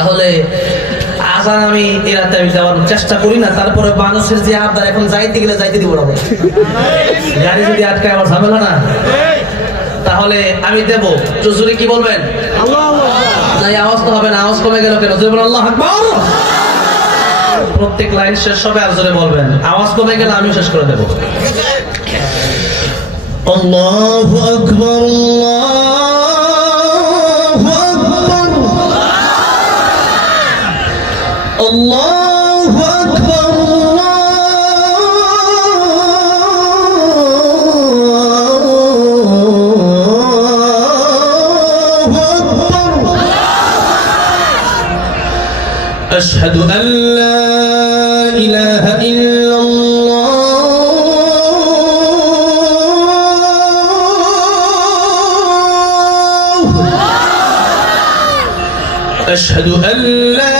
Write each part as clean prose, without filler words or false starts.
তাহলে আজান আমি এই রাতে আমি যাওয়ার চেষ্টা করি না, তারপরে মানুষের যে আবদার, এখন যাইতে গেলে যাইতে দিব না, গাড়ি যদি আটকায় আমার ঝামেলা না, তাহলে আমি দেব। জোরে কি বলবেন? নাই আওয়াজ তো হবে না, আওয়াজ কমে গেল কেন? জোরে বলেন আল্লাহু আকবার। প্রত্যেক লাইন শেষ হবে আর জোরে বলবেন, আওয়াজ কমে গেলে আমি শেষ করে দেব। আল্লাহু আকবার, আল্লাহু আকবার, أشهد أن لا إله إلا الله، أشهد أن لا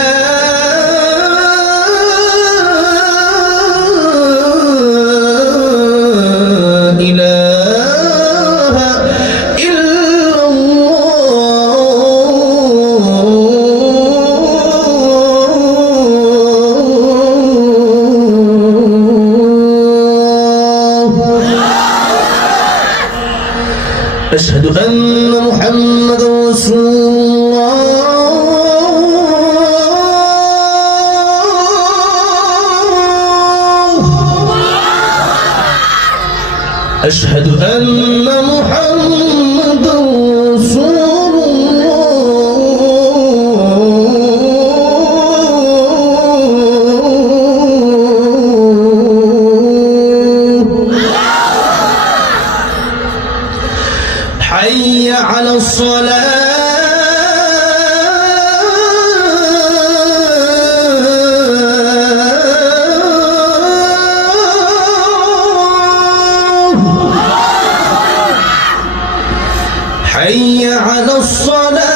أشهد أن محمد رسول الله، أشهد أن محمد رسول حي على الصلاة، حي على الصلاة،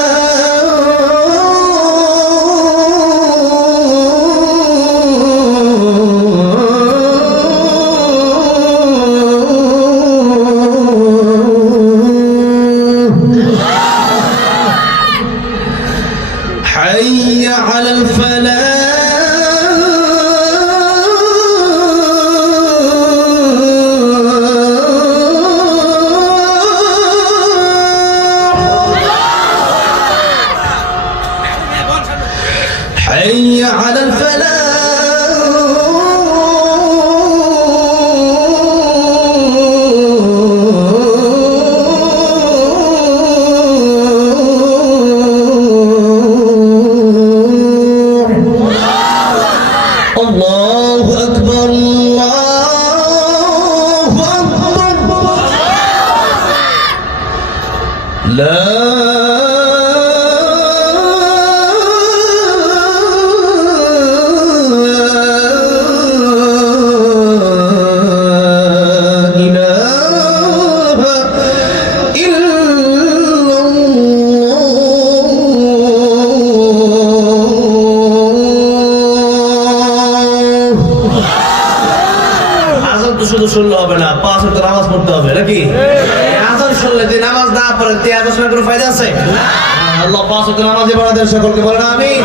حي على الفلاح، حي على الفلاح، الله أكبر، الله أكبر، لا শুধু শুনলে হবে না, 5 ওয়াক্ত নামাজ পড়তে হবে নাকি? আযান শুনলে যে নামাজ না পড়েন তে আযান শোনার কোনো ফায়দা আছে? আল্লাহ 5 ওয়াক্ত নামাজি বানাতে সকলকে বলেন আমিন।